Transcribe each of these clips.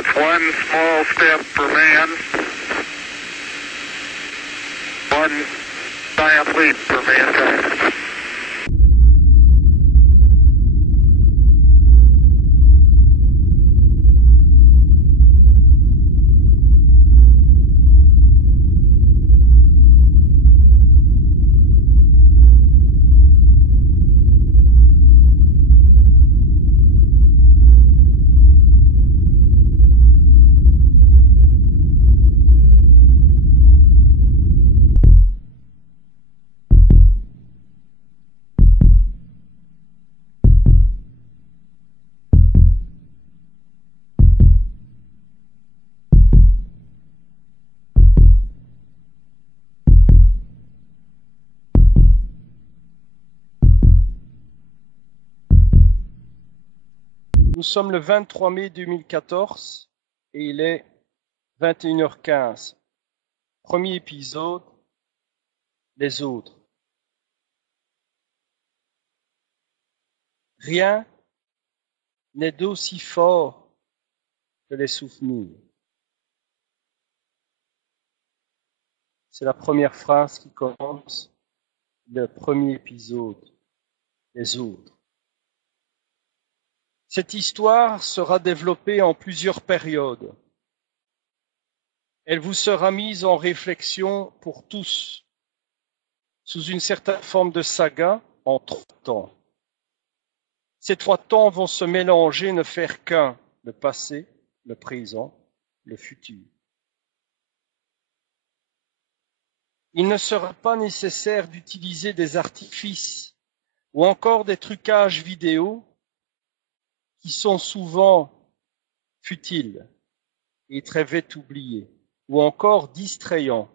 It's one small step for man, one giant leap for mankind. Nous sommes le 23 mai 2014 et il est 21h15. Premier épisode, les autres. Rien n'est d'aussi fort que les souvenirs. C'est la première phrase qui commence le premier épisode, les autres. Cette histoire sera développée en plusieurs périodes. Elle vous sera mise en réflexion pour tous, sous une certaine forme de saga en 3 temps. Ces 3 temps vont se mélanger, ne faire qu'un, le passé, le présent, le futur. Il ne sera pas nécessaire d'utiliser des artifices ou encore des trucages vidéo qui sont souvent futiles et très vite oubliés, ou encore distrayants,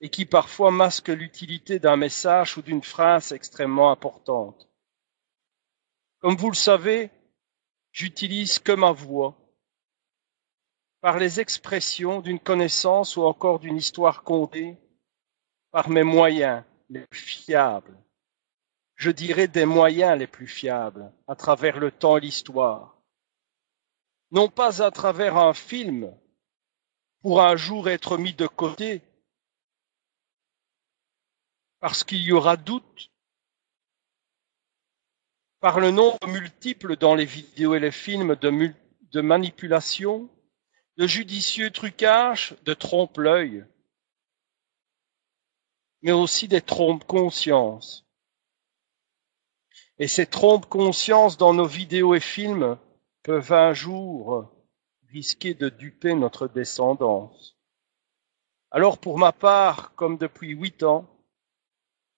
et qui parfois masquent l'utilité d'un message ou d'une phrase extrêmement importante. Comme vous le savez, j'utilise que ma voix, par les expressions d'une connaissance ou encore d'une histoire contée, par mes moyens les plus fiables. Je dirais des moyens les plus fiables, à travers le temps et l'histoire. Non pas à travers un film, pour un jour être mis de côté, parce qu'il y aura doute, par le nombre multiple dans les vidéos et les films de manipulation, de judicieux trucages, de trompe-l'œil, mais aussi des trompes-conscience. Et ces trompes-conscience dans nos vidéos et films peuvent un jour risquer de duper notre descendance. Alors pour ma part, comme depuis 8 ans,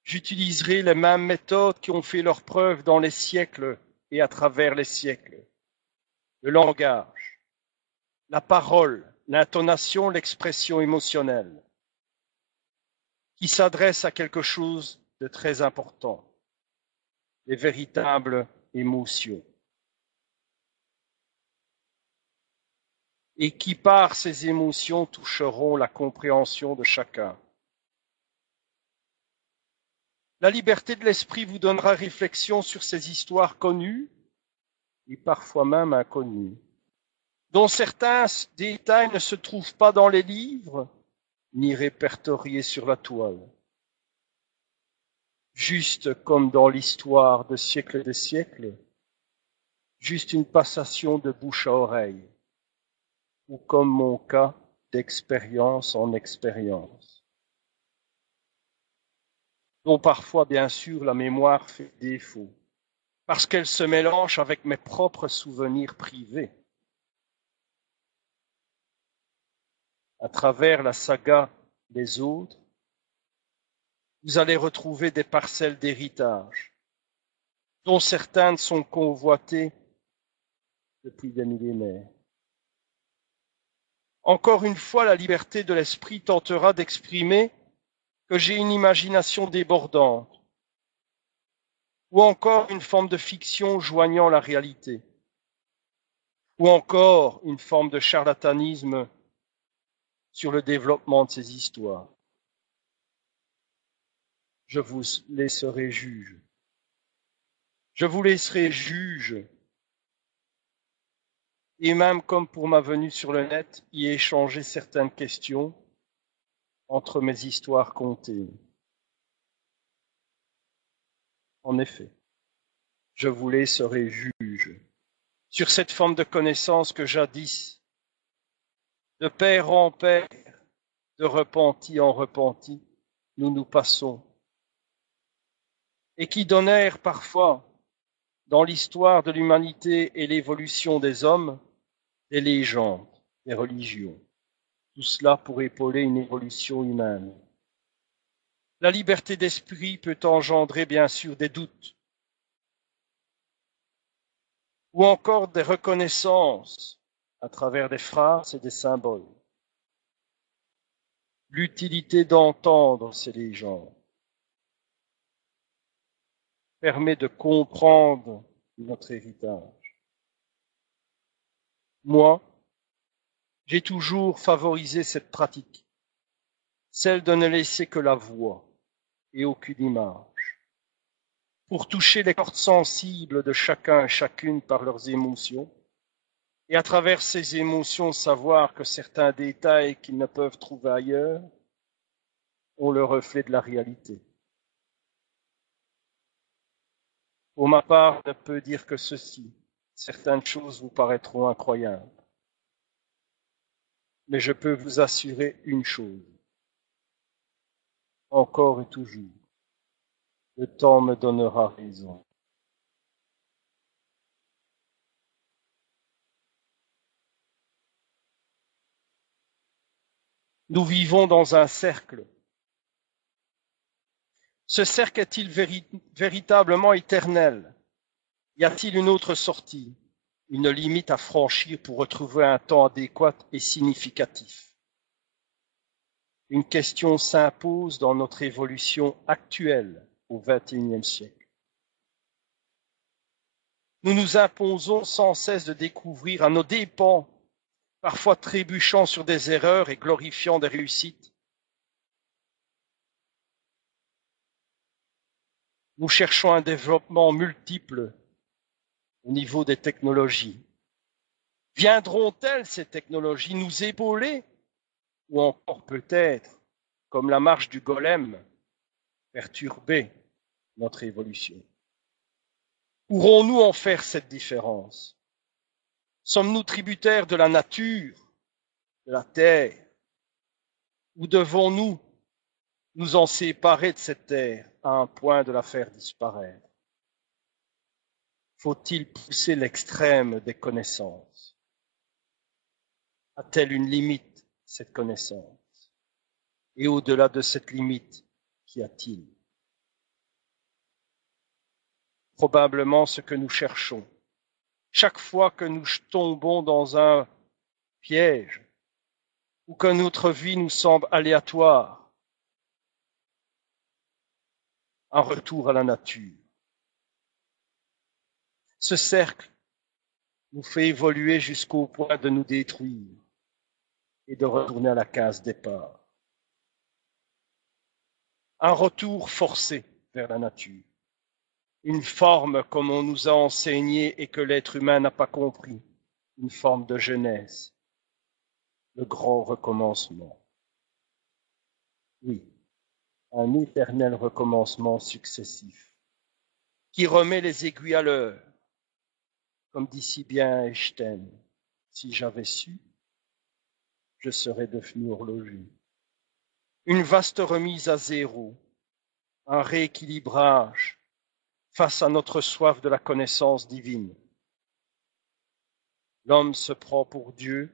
j'utiliserai les mêmes méthodes qui ont fait leurs preuves dans les siècles et à travers les siècles. Le langage, la parole, l'intonation, l'expression émotionnelle, qui s'adresse à quelque chose de très important, les véritables émotions. Et qui, par ces émotions, toucheront la compréhension de chacun. La liberté de l'esprit vous donnera réflexion sur ces histoires connues et parfois même inconnues, dont certains détails ne se trouvent pas dans les livres ni répertoriés sur la toile. Juste comme dans l'histoire de siècles et de siècles, juste une passation de bouche à oreille, ou comme mon cas, d'expérience en expérience, dont parfois, bien sûr, la mémoire fait défaut, parce qu'elle se mélange avec mes propres souvenirs privés. À travers la saga des autres, vous allez retrouver des parcelles d'héritage, dont certaines sont convoitées depuis des millénaires. Encore une fois, la liberté de l'esprit tentera d'exprimer que j'ai une imagination débordante, ou encore une forme de fiction joignant la réalité, ou encore une forme de charlatanisme sur le développement de ces histoires. Je vous laisserai juge. Je vous laisserai juge et même comme pour ma venue sur le net, y échanger certaines questions entre mes histoires contées. En effet, je voulais serai juge sur cette forme de connaissance que jadis, de père en père, de repenti en repenti, nous nous passons, et qui donnèrent parfois, dans l'histoire de l'humanité et l'évolution des hommes, des légendes, des religions. Tout cela pour épauler une évolution humaine. La liberté d'esprit peut engendrer bien sûr des doutes, ou encore des reconnaissances à travers des phrases et des symboles. L'utilité d'entendre ces légendes permet de comprendre notre héritage. Moi, j'ai toujours favorisé cette pratique, celle de ne laisser que la voix et aucune image, pour toucher les cordes sensibles de chacun et chacune par leurs émotions, et à travers ces émotions savoir que certains détails qu'ils ne peuvent trouver ailleurs ont le reflet de la réalité. Pour ma part, je ne peux dire que ceci. Certaines choses vous paraîtront incroyables. Mais je peux vous assurer une chose. Encore et toujours, le temps me donnera raison. Nous vivons dans un cercle. Ce cercle est-il véritablement éternel? Y a-t-il une autre sortie, une limite à franchir pour retrouver un temps adéquat et significatif? Une question s'impose dans notre évolution actuelle au XXIe siècle. Nous nous imposons sans cesse de découvrir à nos dépens, parfois trébuchant sur des erreurs et glorifiant des réussites. Nous cherchons un développement multiple au niveau des technologies. Viendront-elles, ces technologies, nous épauler ou encore peut-être, comme la marche du golem, perturber notre évolution? Pourrons-nous en faire cette différence? Sommes-nous tributaires de la nature, de la terre, ou devons-nous nous en séparer de cette terre à un point de la faire disparaître? Faut-il pousser l'extrême des connaissances? A-t-elle une limite, cette connaissance? Et au-delà de cette limite, qu'y a-t-il? Probablement ce que nous cherchons. Chaque fois que nous tombons dans un piège ou que notre vie nous semble aléatoire, un retour à la nature. Ce cercle nous fait évoluer jusqu'au point de nous détruire et de retourner à la case départ. Un retour forcé vers la nature. Une forme comme on nous a enseigné et que l'être humain n'a pas compris. Une forme de jeunesse. Le grand recommencement. Oui, un éternel recommencement successif qui remet les aiguilles à l'heure. Comme dit si bien Einstein, si j'avais su, je serais devenu horloger. Une vaste remise à zéro, un rééquilibrage face à notre soif de la connaissance divine. L'homme se prend pour Dieu,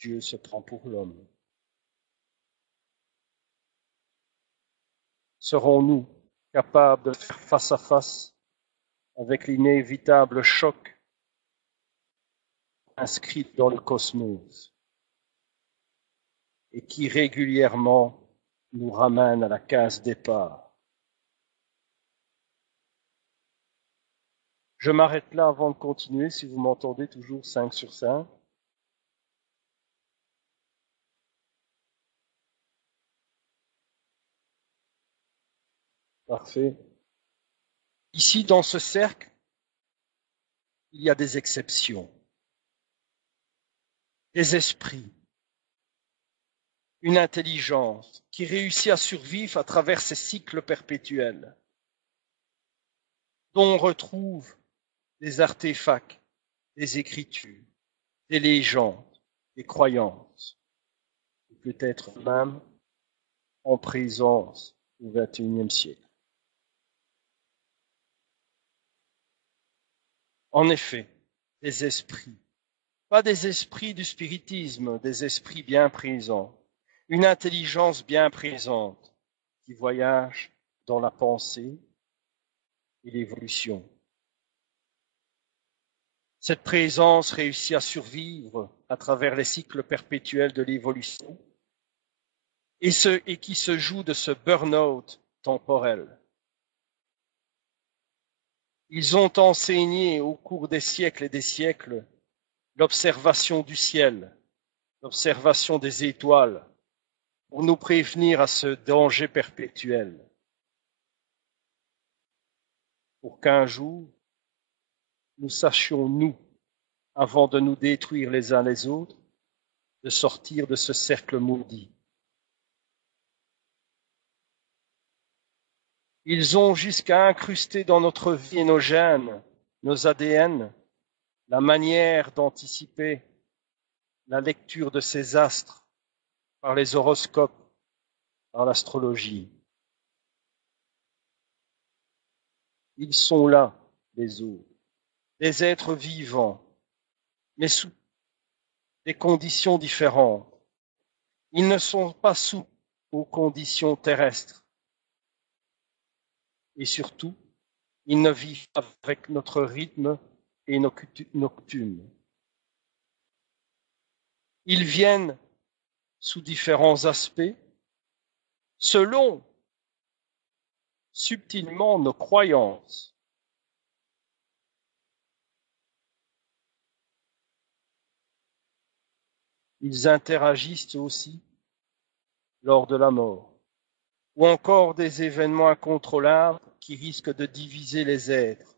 Dieu se prend pour l'homme. Serons-nous capables de faire face à face avec l'inévitable choc inscrit dans le cosmos et qui régulièrement nous ramène à la case départ? Je m'arrête là avant de continuer, si vous m'entendez toujours 5 sur 5. Parfait. Ici, dans ce cercle, il y a des exceptions. des esprits, une intelligence qui réussit à survivre à travers ces cycles perpétuels, dont on retrouve des artefacts, des écritures, des légendes, des croyances, et peut-être même en présence au XXIe siècle. En effet, des esprits, pas des esprits du spiritisme, des esprits bien présents, une intelligence bien présente qui voyage dans la pensée et l'évolution. Cette présence réussit à survivre à travers les cycles perpétuels de l'évolution et qui se joue de ce burn-out temporel. Ils ont enseigné au cours des siècles et des siècles l'observation du ciel, l'observation des étoiles, pour nous prévenir à ce danger perpétuel, pour qu'un jour, nous sachions, nous, avant de nous détruire les uns les autres, de sortir de ce cercle maudit. Ils ont jusqu'à incruster dans notre vie et nos gènes, nos ADN, la manière d'anticiper la lecture de ces astres par les horoscopes, par l'astrologie. Ils sont là, les autres, des êtres vivants, mais sous des conditions différentes. Ils ne sont pas sous aux conditions terrestres. Et surtout, ils ne vivent pas avec notre rythme et nos coutumes. Ils viennent sous différents aspects, selon subtilement nos croyances. Ils interagissent aussi lors de la mort, ou encore des événements incontrôlables qui risquent de diviser les êtres.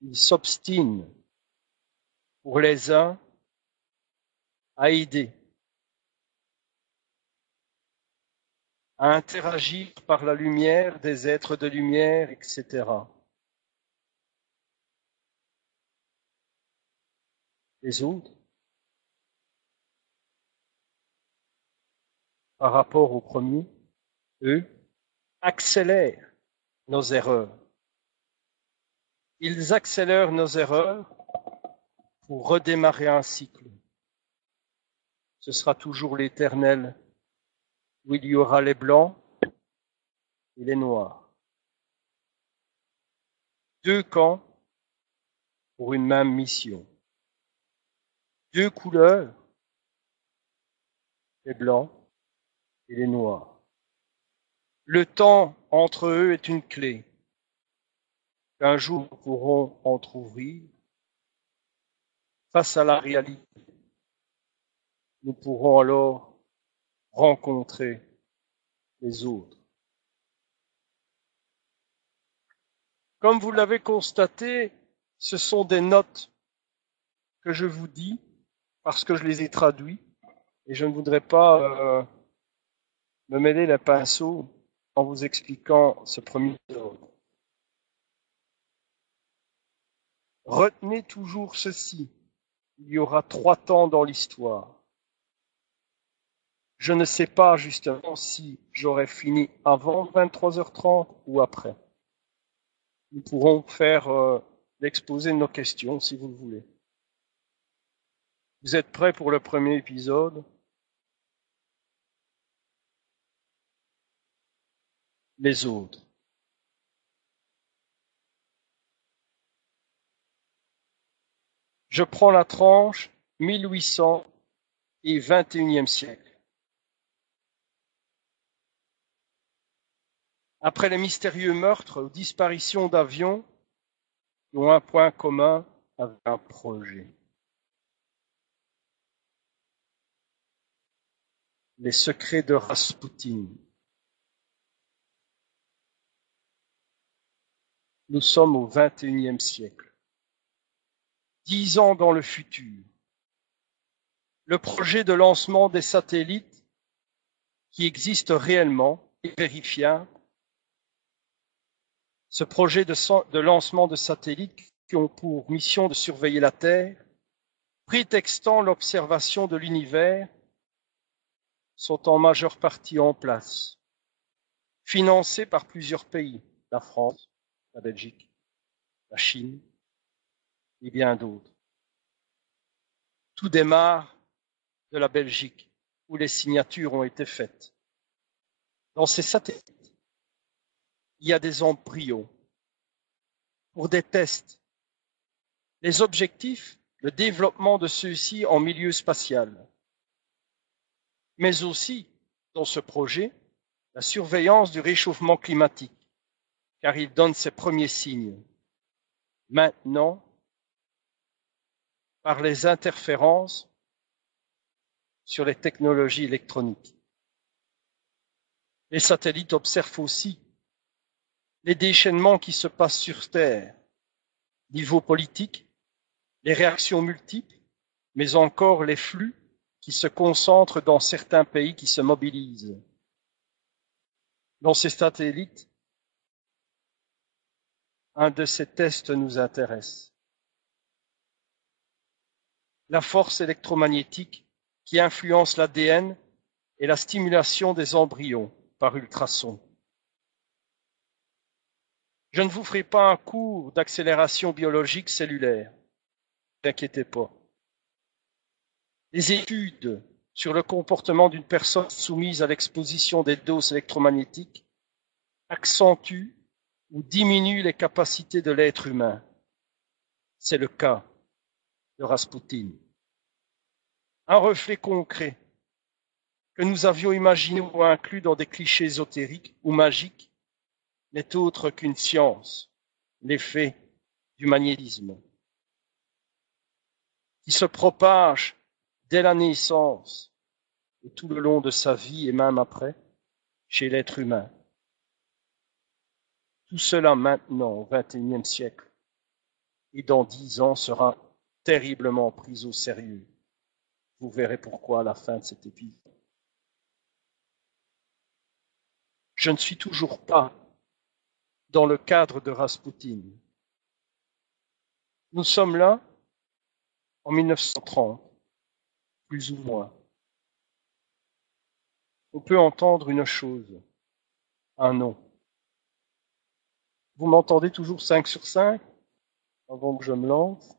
Ils s'obstinent pour les uns à aider, à interagir par la lumière des êtres de lumière, etc. Les autres, par rapport aux premiers, eux, accélèrent nos erreurs. Ils accélèrent nos erreurs pour redémarrer un cycle. Ce sera toujours l'éternel, où il y aura les blancs et les noirs. Deux camps pour une même mission. Deux couleurs, les blancs et les noirs. Le temps entre eux est une clé qu'un jour nous pourrons entrouvrir face à la réalité. Nous pourrons alors rencontrer les autres. Comme vous l'avez constaté, ce sont des notes que je vous dis parce que je les ai traduites et je ne voudrais pas me mêler les pinceaux en vous expliquant ce premier épisode. Retenez toujours ceci, il y aura 3 temps dans l'histoire. Je ne sais pas justement si j'aurai fini avant 23h30 ou après. Nous pourrons faire l'exposé de nos questions si vous le voulez. Vous êtes prêts pour le premier épisode? Les autres. Je prends la tranche 1800 et 21e siècle. Après les mystérieux meurtres ou disparitions d'avions, ils ont un point commun avec un projet. Les secrets de Raspoutine. Nous sommes au XXIe siècle. 10 ans dans le futur. Le projet de lancement des satellites qui existe réellement est vérifiable. Ce projet de lancement de satellites qui ont pour mission de surveiller la Terre, prétextant l'observation de l'univers, sont en majeure partie en place, financés par plusieurs pays, la France, la Belgique, la Chine et bien d'autres. Tout démarre de la Belgique, où les signatures ont été faites. Dans ces satellites, il y a des embryons pour des tests. Les objectifs, le développement de ceux-ci en milieu spatial, mais aussi, dans ce projet, la surveillance du réchauffement climatique, car il donne ses premiers signes. Maintenant, par les interférences sur les technologies électroniques. Les satellites observent aussi les déchaînements qui se passent sur Terre, niveau politique, les réactions multiples, mais encore les flux qui se concentrent dans certains pays qui se mobilisent. Dans ces satellites, un de ces tests nous intéresse. La force électromagnétique qui influence l'ADN et la stimulation des embryons par ultrasons. Je ne vous ferai pas un cours d'accélération biologique cellulaire, ne vous inquiétez pas. Les études sur le comportement d'une personne soumise à l'exposition des doses électromagnétiques accentuent ou diminuent les capacités de l'être humain. C'est le cas de Rasputin. Un reflet concret que nous avions imaginé ou inclus dans des clichés ésotériques ou magiques n'est autre qu'une science, l'effet du magnétisme, qui se propage dès la naissance et tout le long de sa vie et même après chez l'être humain. Tout cela maintenant au XXIe siècle et dans 10 ans sera terriblement pris au sérieux. Vous verrez pourquoi à la fin de cet épisode. Je ne suis toujours pas dans le cadre de Rasputin. Nous sommes là en 1930, plus ou moins. On peut entendre une chose, un nom. Vous m'entendez toujours 5 sur 5 avant que je me lance?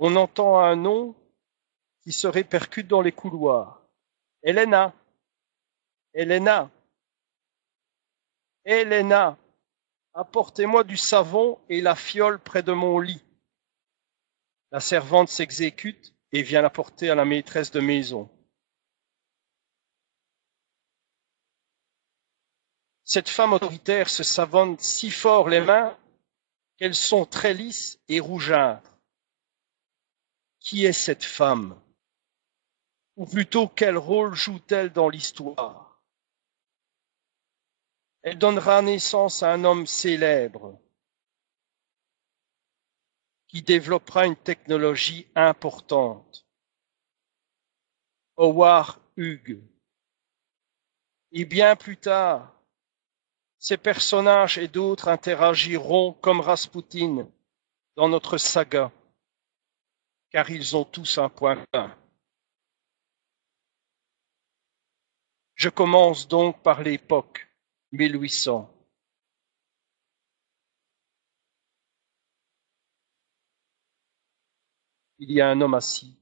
On entend un nom qui se répercute dans les couloirs. Elena, Elena, Elena, apportez-moi du savon et la fiole près de mon lit. La servante s'exécute et vient l'apporter à la maîtresse de maison. Cette femme autoritaire se savonne si fort les mains qu'elles sont très lisses et rougeâtres. Qui est cette femme? Ou plutôt, quel rôle joue-t-elle dans l'histoire? Elle donnera naissance à un homme célèbre qui développera une technologie importante, Howard Hughes. Et bien plus tard, ces personnages et d'autres interagiront comme Rasputin dans notre saga, car ils ont tous un point commun. Je commence donc par l'époque 1800. Il y a un homme assis.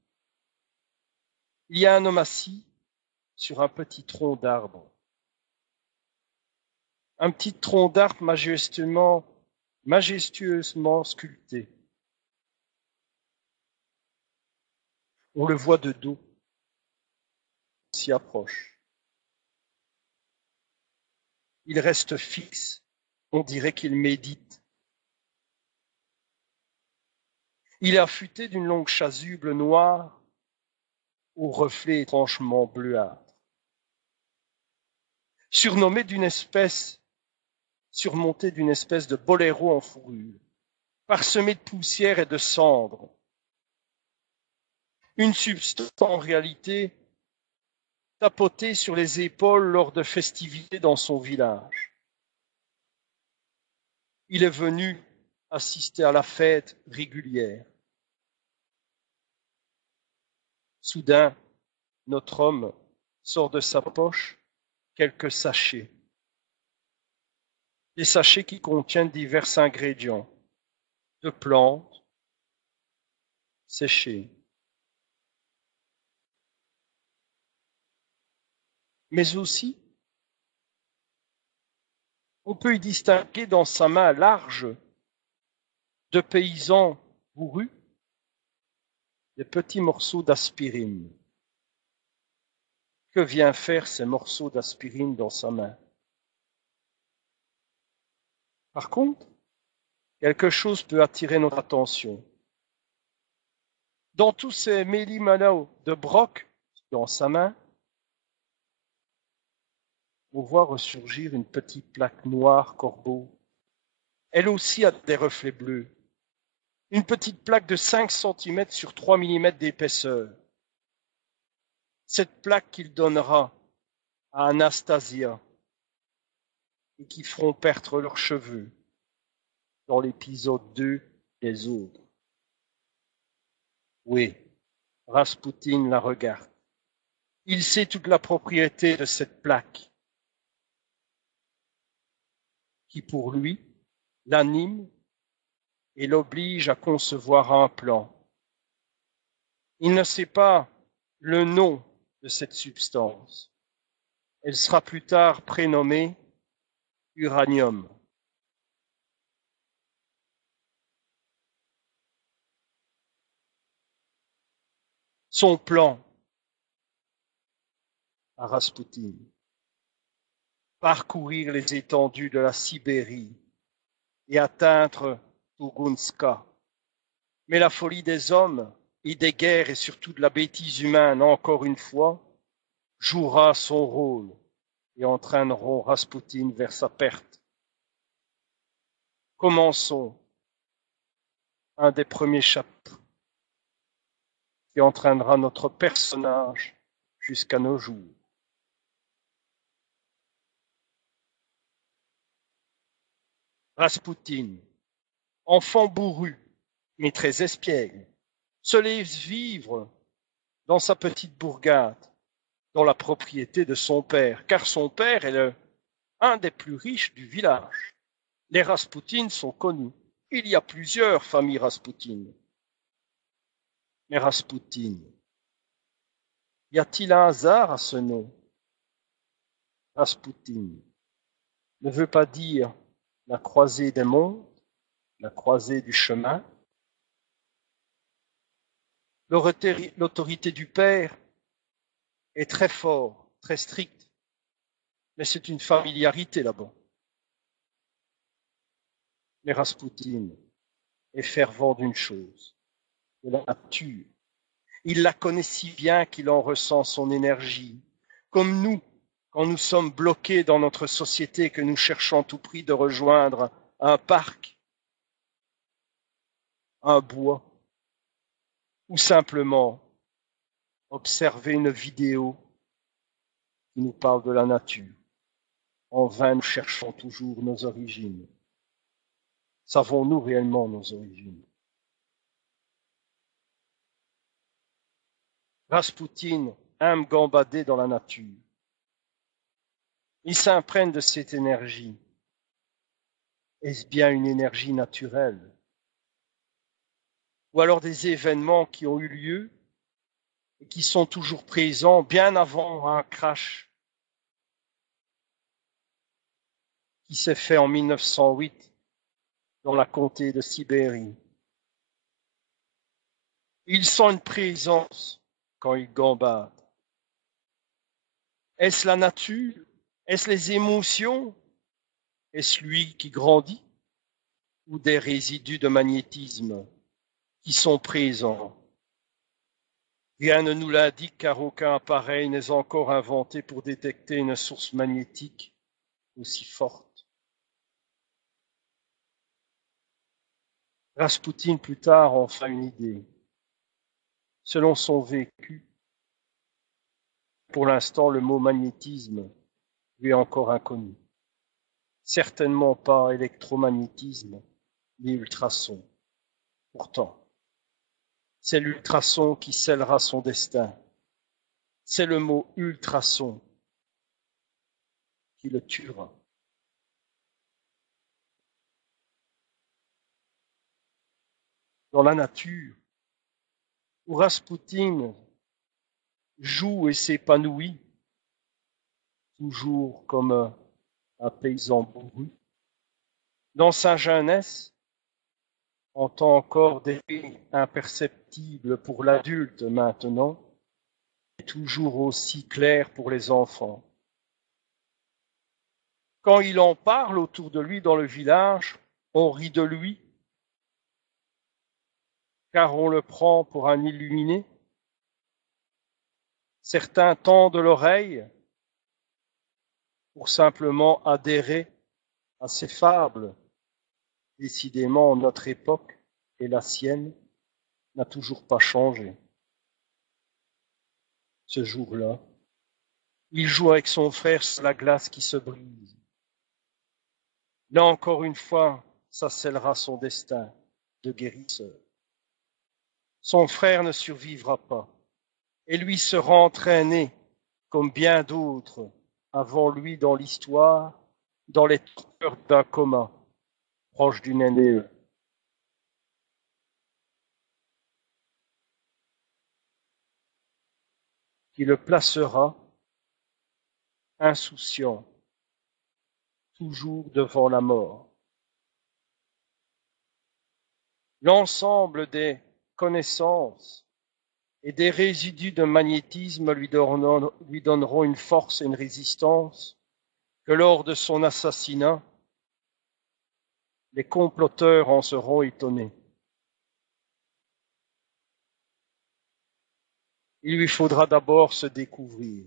Il y a un homme assis sur un petit tronc d'arbre. Un petit tronc d'arbre majestueusement sculpté. On le voit de dos. On s'y approche. Il reste fixe. On dirait qu'il médite. Il est affûté d'une longue chasuble noire au reflet étrangement bleuâtre. Surmonté d'une espèce de boléro en fourrure. parsemé de poussière et de cendres. Une substance en réalité tapotée sur les épaules lors de festivités dans son village. Il est venu assister à la fête régulière. Soudain, notre homme sort de sa poche quelques sachets. Des sachets qui contiennent divers ingrédients de plantes séchées. Mais aussi, on peut y distinguer dans sa main large de paysans bourrus des petits morceaux d'aspirine. Que vient faire ces morceaux d'aspirine dans sa main? Par contre, quelque chose peut attirer notre attention. Dans tous ces méli-malos de broc dans sa main, on voit ressurgir une petite plaque noire corbeau. Elle aussi a des reflets bleus. Une petite plaque de 5 cm sur 3 mm d'épaisseur. Cette plaque qu'il donnera à Anastasia et qui feront perdre leurs cheveux dans l'épisode 2 des autres. Oui, Raspoutine la regarde. Il sait toute la propriété de cette plaque qui, pour lui, l'anime et l'oblige à concevoir un plan. Il ne sait pas le nom de cette substance. Elle sera plus tard prénommée uranium. Son plan à Raspoutine, parcourir les étendues de la Sibérie et atteindre Tougounska. Mais la folie des hommes et des guerres et surtout de la bêtise humaine, encore une fois, jouera son rôle et entraîneront Raspoutine vers sa perte. Commençons un des premiers chapitres qui entraînera notre personnage jusqu'à nos jours. Raspoutine, enfant bourru, mais très espiègle, se laisse vivre dans sa petite bourgade, dans la propriété de son père, car son père est un des plus riches du village. Les Raspoutines sont connus. Il y a plusieurs familles Raspoutines. Mais Raspoutine, y a-t-il un hasard à ce nom? Raspoutine ne veut pas dire la croisée des mondes, la croisée du chemin. L'autorité du père est très forte, très stricte, mais c'est une familiarité là-bas. Mais Raspoutine est fervent d'une chose, de la nature. Il la connaît si bien qu'il en ressent son énergie, comme nous, quand nous sommes bloqués dans notre société, que nous cherchons à tout prix de rejoindre un parc, un bois, ou simplement observer une vidéo qui nous parle de la nature. En vain, nous cherchons toujours nos origines. Savons-nous réellement nos origines? Raspoutine aime gambader dans la nature. Il s'imprègne de cette énergie. Est-ce bien une énergie naturelle? Ou alors des événements qui ont eu lieu et qui sont toujours présents bien avant un crash qui s'est fait en 1908 dans la comté de Sibérie. Il sent une présence quand il gambade. Est-ce la nature? Est-ce les émotions? Est-ce lui qui grandit? Ou des résidus de magnétisme qui sont présents? Rien ne nous l'indique car aucun appareil n'est encore inventé pour détecter une source magnétique aussi forte. Raspoutine plus tard en fera une idée. Selon son vécu, pour l'instant le mot magnétisme lui est encore inconnu. Certainement pas électromagnétisme ni ultrason. Pourtant, c'est l'ultrason qui scellera son destin. C'est le mot ultrason qui le tuera. Dans la nature, où Raspoutine joue et s'épanouit, toujours comme un paysan bourru, dans sa jeunesse, entend encore des faits imperceptibles pour l'adulte maintenant, et toujours aussi clairs pour les enfants. Quand il en parle autour de lui dans le village, on rit de lui, car on le prend pour un illuminé. Certains tendent l'oreille pour simplement adhérer à ces fables. Décidément, notre époque et la sienne n'a toujours pas changé. Ce jour-là, il joue avec son frère sur la glace qui se brise. Là encore une fois, ça scellera son destin de guérisseur. Son frère ne survivra pas, et lui sera entraîné, comme bien d'autres avant lui dans l'histoire, dans les torpeurs d'un coma, proche du nénéeux. Qui le placera, insouciant, toujours devant la mort. L'ensemble des connaissances et des résidus de magnétisme lui donneront une force et une résistance que lors de son assassinat, les comploteurs en seront étonnés. Il lui faudra d'abord se découvrir.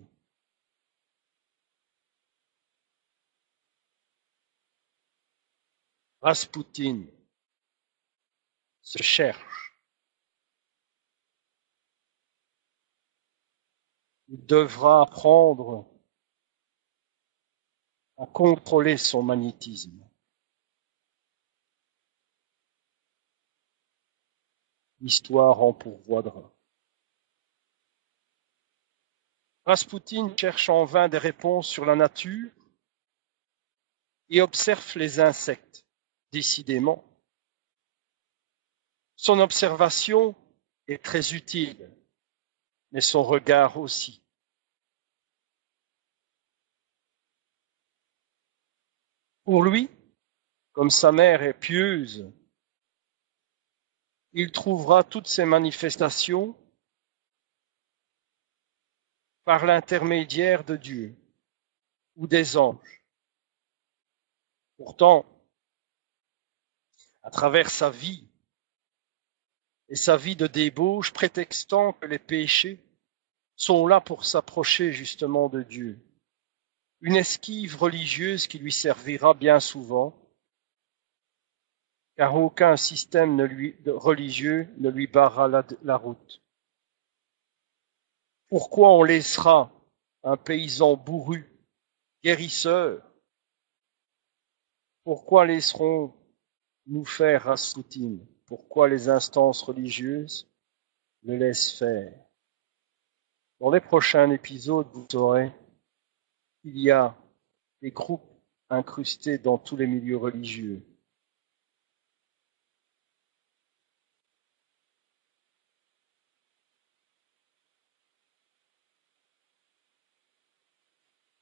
Raspoutine se cherche. Il devra apprendre à contrôler son magnétisme. L'histoire en pourvoidra. Raspoutine cherche en vain des réponses sur la nature et observe les insectes, décidément. Son observation est très utile, mais son regard aussi. Pour lui, comme sa mère est pieuse, il trouvera toutes ces manifestations par l'intermédiaire de Dieu ou des anges. Pourtant, à travers sa vie et sa vie de débauche, prétextant que les péchés sont là pour s'approcher justement de Dieu. Une esquive religieuse qui lui servira bien souvent, car aucun système religieux ne lui barrera la route. Pourquoi on laissera un paysan bourru, guérisseur? Pourquoi laisserons-nous faire Raspoutine? Pourquoi les instances religieuses le laissent faire? Dans les prochains épisodes, vous saurez qu'il y a des groupes incrustés dans tous les milieux religieux.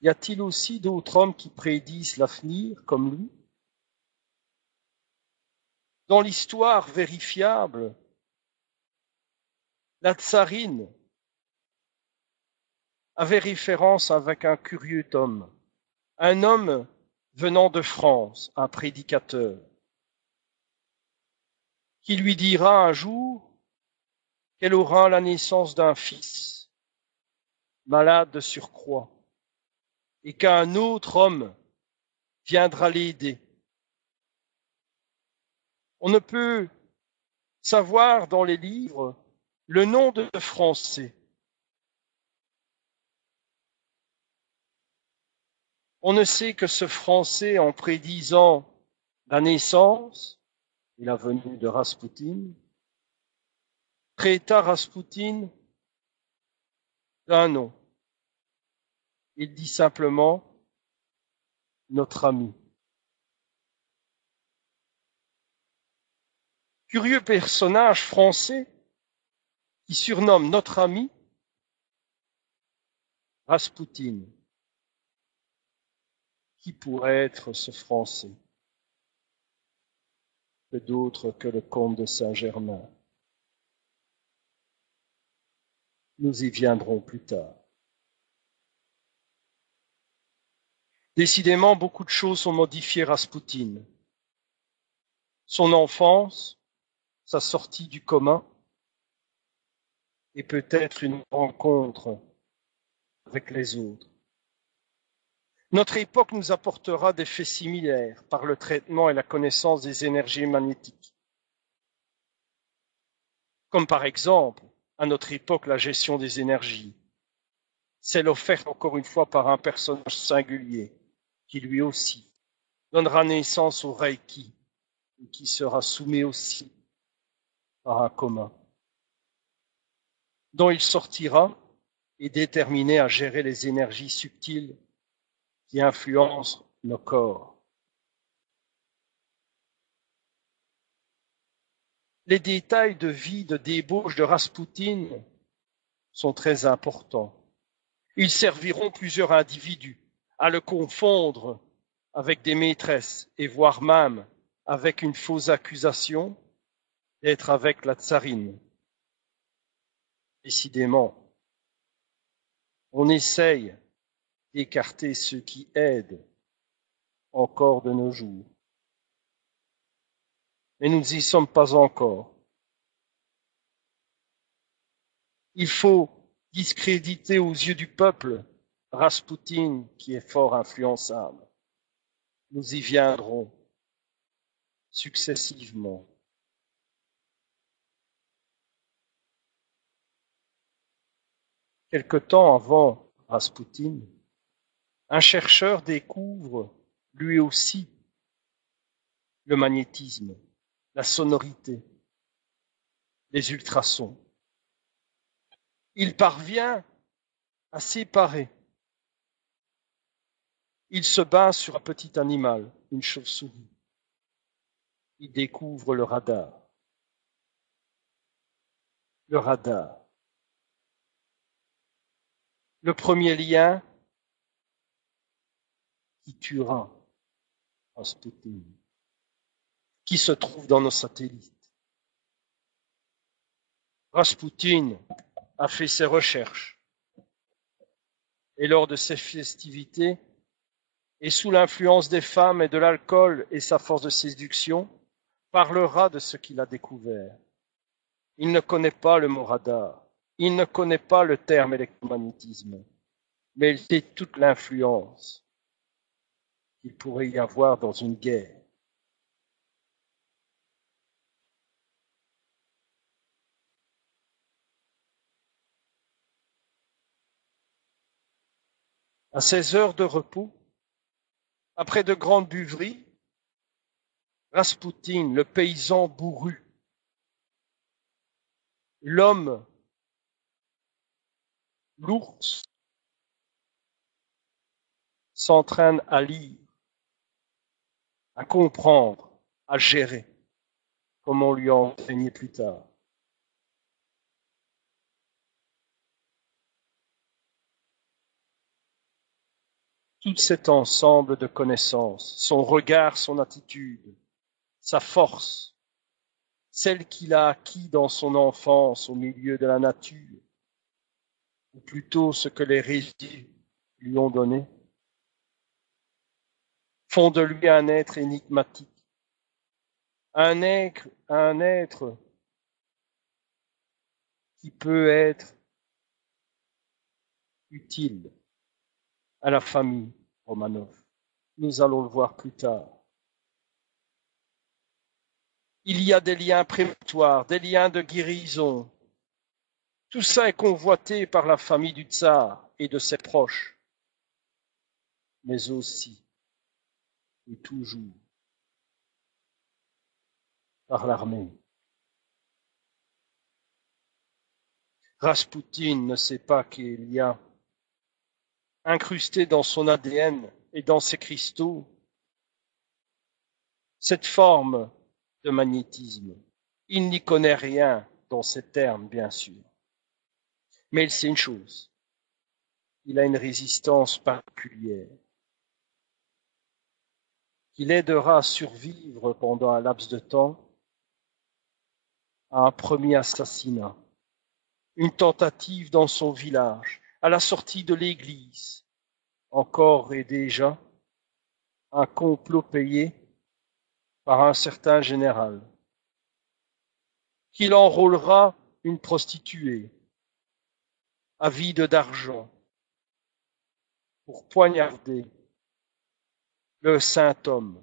Y a-t-il aussi d'autres hommes qui prédisent l'avenir comme lui? Dans l'histoire vérifiable, la tsarine avait référence avec un curieux homme, un homme venant de France, un prédicateur, qui lui dira un jour qu'elle aura la naissance d'un fils, malade de surcroît, et qu'un autre homme viendra l'aider. On ne peut savoir dans les livres le nom de Français. On ne sait que ce Français, en prédisant la naissance et la venue de Raspoutine, traita Raspoutine d'un nom. Il dit simplement notre ami. Curieux personnage français qui surnomme notre ami Raspoutine. Qui pourrait être ce Français que d'autre que le comte de Saint-Germain? Nous y viendrons plus tard. Décidément, beaucoup de choses ont modifié Raspoutine. Son enfance, sa sortie du commun, et peut-être une rencontre avec les autres. Notre époque nous apportera des faits similaires par le traitement et la connaissance des énergies magnétiques. Comme par exemple, à notre époque, la gestion des énergies. Celle offerte encore une fois par un personnage singulier, qui lui aussi donnera naissance au Reiki, et qui sera soumis aussi par un commun, dont il sortira et déterminé à gérer les énergies subtiles qui influencent nos corps. Les détails de vie de débauche de Raspoutine sont très importants. Ils serviront plusieurs individus à le confondre avec des maîtresses et voire même avec une fausse accusation d'être avec la tsarine. Décidément, on essaye d'écarter ceux qui aident encore de nos jours. Mais nous n'y sommes pas encore. Il faut discréditer aux yeux du peuple Raspoutine qui est fort influençable. Nous y viendrons successivement. Quelque temps avant Raspoutine, un chercheur découvre lui aussi le magnétisme, la sonorité, les ultrasons. Il parvient à séparer. Il se base sur un petit animal, une chauve-souris. Il découvre le radar. Le radar. Le premier lien qui tuera Raspoutine, qui se trouve dans nos satellites. Raspoutine a fait ses recherches et lors de ses festivités, et sous l'influence des femmes et de l'alcool et sa force de séduction, parlera de ce qu'il a découvert. Il ne connaît pas le mot radar, il ne connaît pas le terme électromagnétisme, mais il sait toute l'influence qu'il pourrait y avoir dans une guerre. À ses heures de repos, après de grandes buveries, Raspoutine, le paysan bourru, l'homme, l'ours, s'entraîne à lire, à comprendre, à gérer, comme on lui a enseigné plus tard. Tout cet ensemble de connaissances, son regard, son attitude, sa force, celle qu'il a acquis dans son enfance au milieu de la nature, ou plutôt ce que les résidus lui ont donné, font de lui un être énigmatique, un être qui peut être utile à la famille Romanov. Nous allons le voir plus tard. Il y a des liens prémonitoires, des liens de guérison. Tout ça est convoité par la famille du tsar et de ses proches, mais aussi et toujours par l'armée. Raspoutine ne sait pas qu'il y a incrusté dans son ADN et dans ses cristaux cette forme de magnétisme. Il n'y connaît rien dans ces termes, bien sûr. Mais il sait une chose, il a une résistance particulière qui l'aidera à survivre pendant un laps de temps à un premier assassinat, une tentative dans son village, à la sortie de l'église, encore et déjà, un complot payé par un certain général, qu'il enrôlera une prostituée, avide d'argent, pour poignarder le saint homme,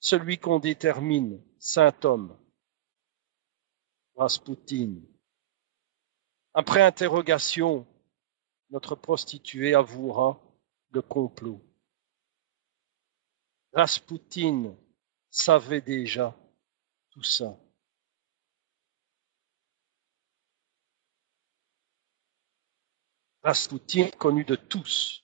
celui qu'on détermine saint homme, Raspoutine. Après interrogation, notre prostituée avouera le complot. Raspoutine savait déjà tout ça. Raspoutine connu de tous.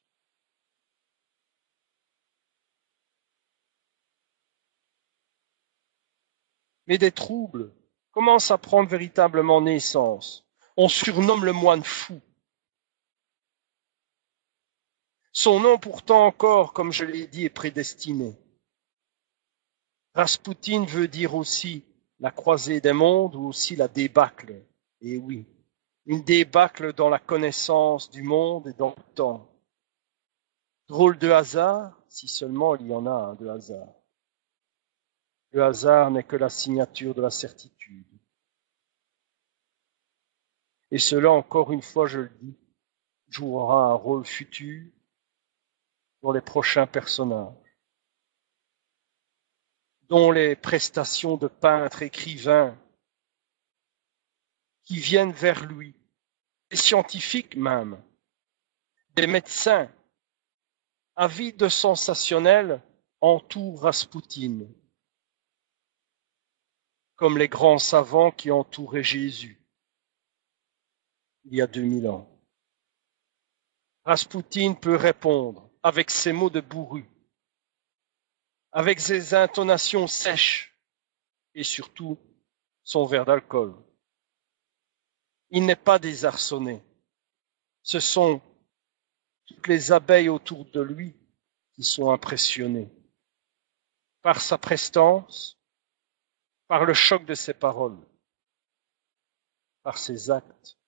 Mais des troubles commencent à prendre véritablement naissance. On surnomme le moine fou. Son nom pourtant encore, comme je l'ai dit, est prédestiné. Raspoutine veut dire aussi la croisée des mondes ou aussi la débâcle. Et oui, une débâcle dans la connaissance du monde et dans le temps. Drôle de hasard, si seulement il y en a un de hasard. Le hasard n'est que la signature de la certitude. Et cela, encore une fois, je le dis, jouera un rôle futur dans les prochains personnages, dont les prestations de peintres, écrivains, qui viennent vers lui, des scientifiques même, des médecins, avides de sensationnel, entourent Raspoutine, comme les grands savants qui entouraient Jésus il y a 2000 ans. Raspoutine peut répondre avec ses mots de bourru, avec ses intonations sèches et surtout son verre d'alcool. Il n'est pas désarçonné. Ce sont toutes les abeilles autour de lui qui sont impressionnées par sa prestance, par le choc de ses paroles, par ses actes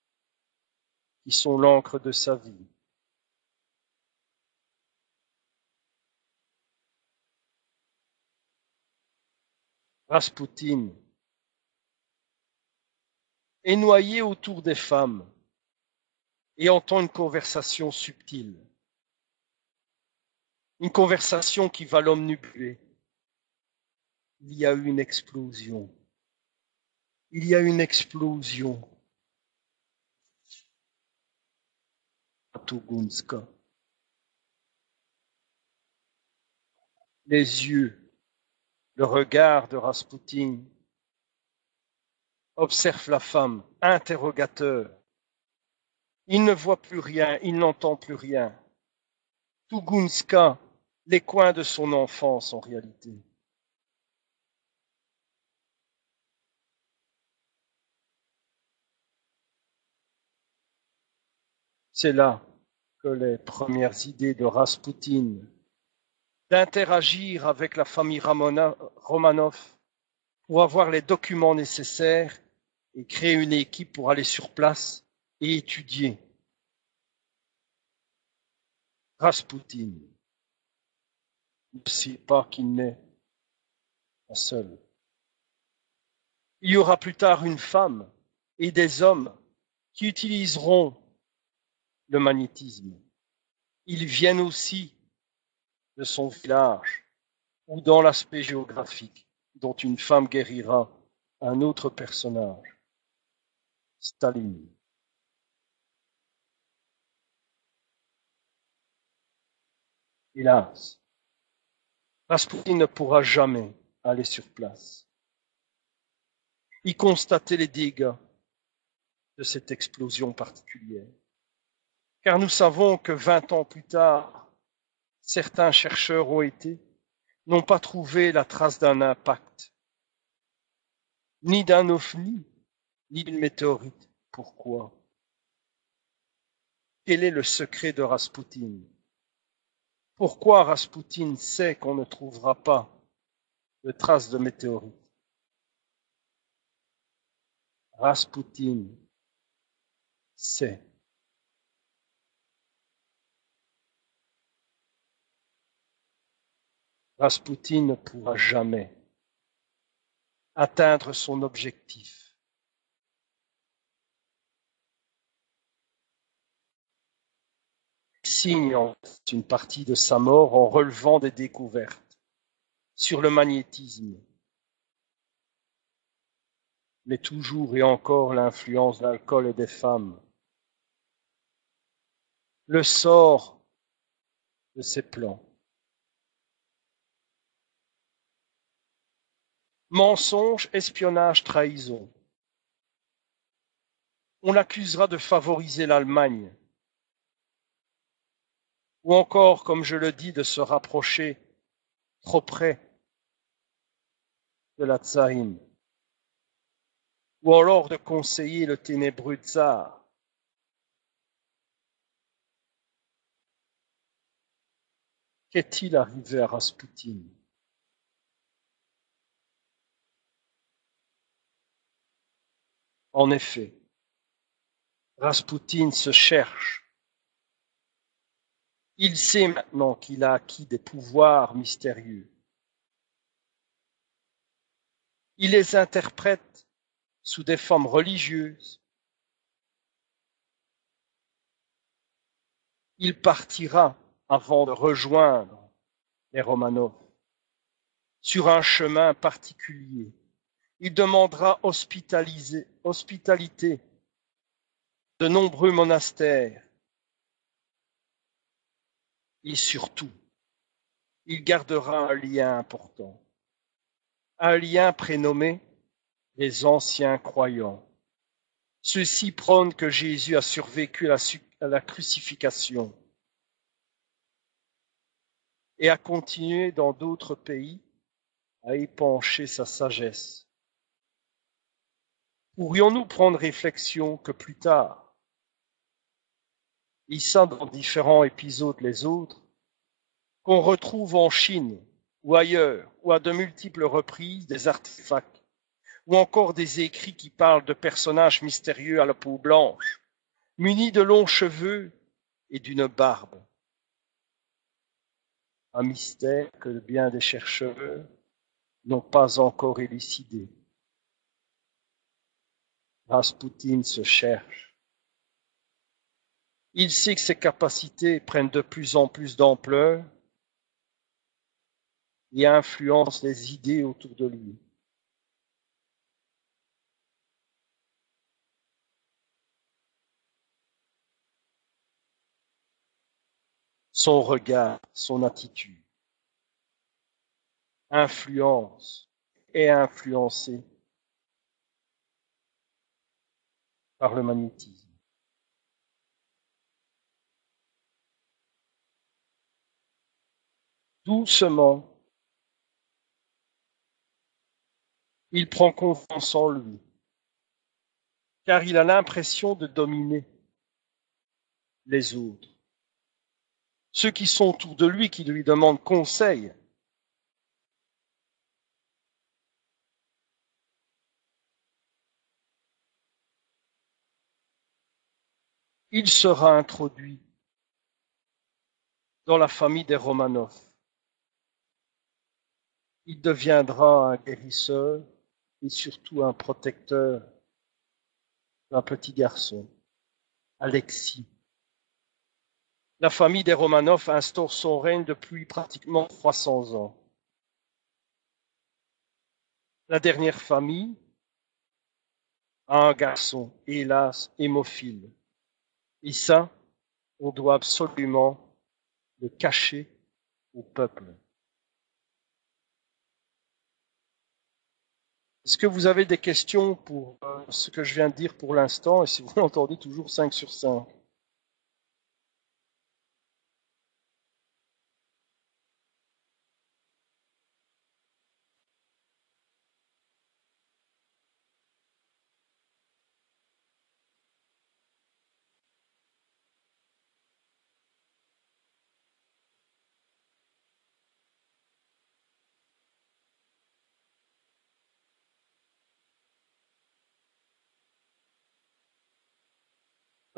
qui sont l'encre de sa vie. Raspoutine est noyé autour des femmes et entend une conversation subtile, une conversation qui va l'omnubiler. Il y a eu une explosion. Il y a eu une explosion à Tugunska. Les yeux, le regard de Raspoutine observe la femme, interrogateur. Il ne voit plus rien, il n'entend plus rien. Tugunska, les coins de son enfance en réalité. C'est là que les premières idées de Raspoutine d'interagir avec la famille Romanov pour avoir les documents nécessaires et créer une équipe pour aller sur place et étudier. Raspoutine ne sait pas qu'il n'est pas seul. Il y aura plus tard une femme et des hommes qui utiliseront le magnétisme. Ils viennent aussi de son village ou dans l'aspect géographique. dont une femme guérira un autre personnage, Staline. Hélas, Raspoutine ne pourra jamais aller sur place, y constater les dégâts de cette explosion particulière. Car nous savons que 20 ans plus tard, certains chercheurs n'ont pas trouvé la trace d'un impact, ni d'un ovni, ni d'une météorite. Pourquoi? Quel est le secret de Raspoutine? Pourquoi Raspoutine sait qu'on ne trouvera pas de traces de météorite? Raspoutine sait. Raspoutine ne pourra jamais atteindre son objectif. Il signe une partie de sa mort en relevant des découvertes sur le magnétisme, mais toujours et encore l'influence de l'alcool et des femmes. Le sort de ses plans. Mensonge, espionnage, trahison. On l'accusera de favoriser l'Allemagne, ou encore, comme je le dis, de se rapprocher trop près de la tsarine, ou alors de conseiller le ténébreux tsar. Qu'est-il arrivé à Raspoutine? En effet, Raspoutine se cherche. Il sait maintenant qu'il a acquis des pouvoirs mystérieux. Il les interprète sous des formes religieuses. Il partira avant de rejoindre les Romanov sur un chemin particulier. Il demandera hospitalité de nombreux monastères. Et surtout, il gardera un lien important, un lien prénommé les anciens croyants. Ceux-ci prônent que Jésus a survécu à la crucifixion et a continué dans d'autres pays à épancher sa sagesse. Pourrions-nous prendre réflexion que plus tard, et ça dans différents épisodes les autres, qu'on retrouve en Chine ou ailleurs, ou à de multiples reprises, des artefacts, ou encore des écrits qui parlent de personnages mystérieux à la peau blanche, munis de longs cheveux et d'une barbe. Un mystère que bien des chercheurs n'ont pas encore élucidé. Raspoutine se cherche. Il sait que ses capacités prennent de plus en plus d'ampleur et influencent les idées autour de lui. Son regard, son attitude, influence et influencé par le magnétisme. Doucement, il prend confiance en lui, car il a l'impression de dominer les autres. Ceux qui sont autour de lui, qui lui demandent conseil, il sera introduit dans la famille des Romanov. Il deviendra un guérisseur et surtout un protecteur d'un petit garçon, Alexis. La famille des Romanov instaure son règne depuis pratiquement 300 ans. La dernière famille a un garçon, hélas, hémophile. Et ça, on doit absolument le cacher au peuple. Est-ce que vous avez des questions pour ce que je viens de dire pour l'instant? Et si vous entendez toujours 5 sur 5.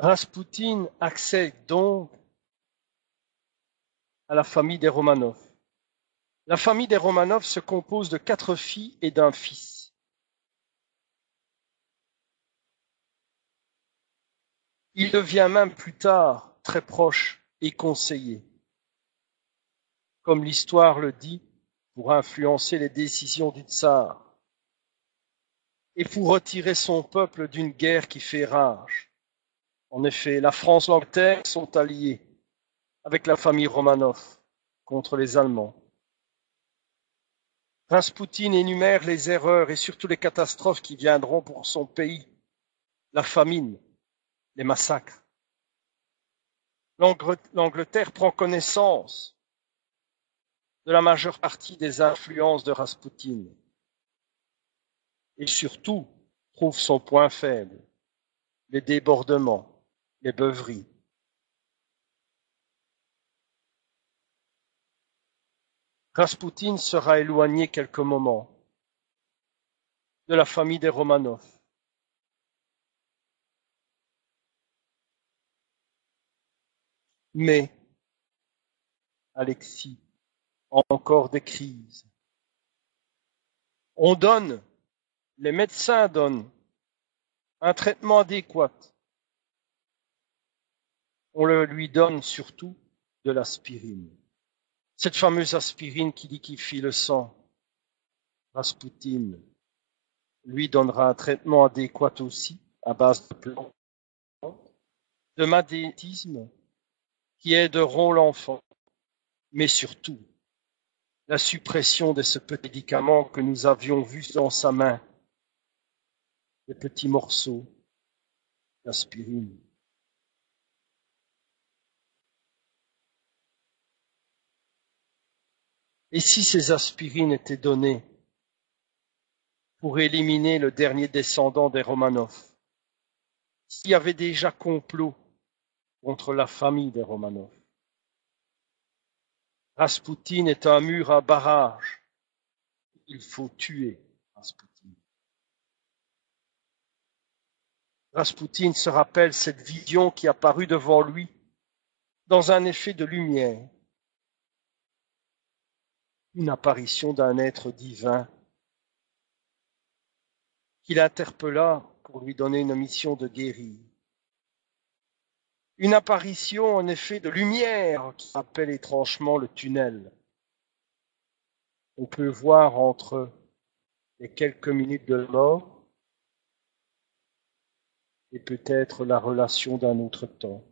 Raspoutine accède donc à la famille des Romanov. La famille des Romanov se compose de 4 filles et d'un fils. Il devient même plus tard très proche et conseiller, comme l'histoire le dit, pour influencer les décisions du tsar et pour retirer son peuple d'une guerre qui fait rage. En effet, la France et l'Angleterre sont alliées avec la famille Romanov contre les Allemands. Raspoutine énumère les erreurs et surtout les catastrophes qui viendront pour son pays, la famine, les massacres. L'Angleterre prend connaissance de la majeure partie des influences de Raspoutine et surtout trouve son point faible, les débordements, les beuveries. Raspoutine sera éloigné quelques moments de la famille des Romanov. Mais, Alexis, encore des crises. On donne, les médecins donnent un traitement adéquat. On le lui donne surtout de l'aspirine. Cette fameuse aspirine qui liquéfie le sang. Raspoutine lui donnera un traitement adéquat aussi, à base de plantes, de magnétisme, qui aideront l'enfant, mais surtout la suppression de ce petit médicament que nous avions vu dans sa main, des petits morceaux d'aspirine. Et si ces aspirines étaient données pour éliminer le dernier descendant des Romanov, s'il y avait déjà complot contre la famille des Romanov? Raspoutine est un mur à barrage. Il faut tuer Raspoutine. Raspoutine se rappelle cette vision qui apparut devant lui dans un effet de lumière, une apparition d'un être divin qui l'interpella pour lui donner une mission de guérir. Une apparition en effet de lumière qui rappelle étrangement le tunnel. On peut voir entre les quelques minutes de mort et peut-être la relation d'un autre temps.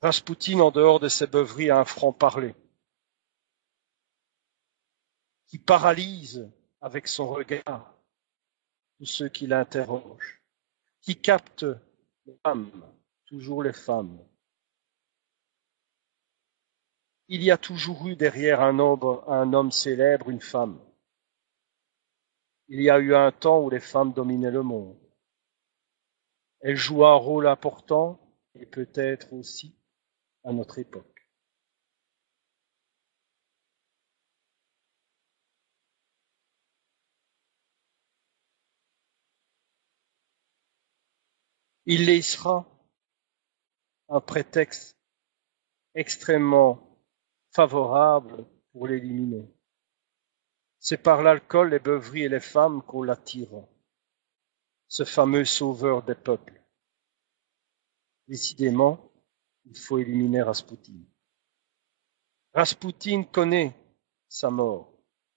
Raspoutine, en dehors de ses beuveries, a un franc-parler qui paralyse avec son regard tous ceux qui l'interrogent, qui capte les femmes, toujours les femmes. Il y a toujours eu derrière un homme célèbre une femme. Il y a eu un temps où les femmes dominaient le monde. Elles jouent un rôle important et peut-être aussi à notre époque. Il laissera un prétexte extrêmement favorable pour l'éliminer. C'est par l'alcool, les beuveries et les femmes qu'on l'attire, ce fameux sauveur des peuples. Décidément, il faut éliminer Raspoutine. Raspoutine connaît sa mort,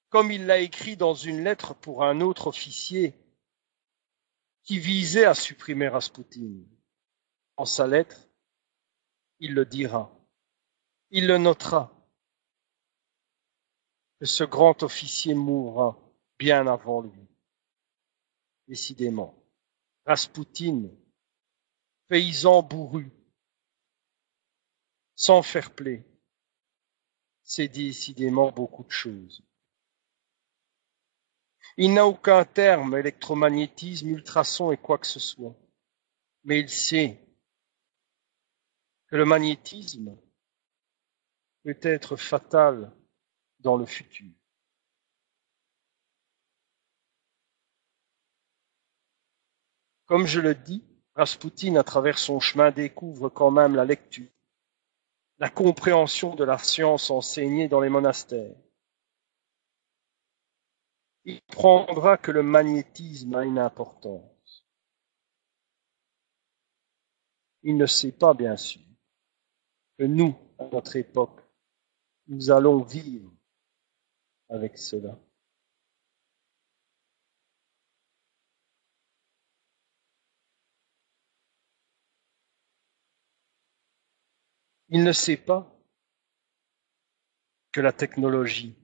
comme il l'a écrit dans une lettre pour un autre officier qui visait à supprimer Raspoutine. Dans sa lettre, il le dira, il le notera, que ce grand officier mourra bien avant lui. Décidément, Raspoutine, paysan bourru, sans fair-play, c'est décidément beaucoup de choses. Il n'a aucun terme, électromagnétisme, ultrasons et quoi que ce soit. Mais il sait que le magnétisme peut être fatal dans le futur. Comme je le dis, Raspoutine, à travers son chemin, découvre quand même la lecture, la compréhension de la science enseignée dans les monastères. Il comprendra que le magnétisme a une importance. Il ne sait pas, bien sûr, que nous, à notre époque, nous allons vivre avec cela. Il ne sait pas que la technologie,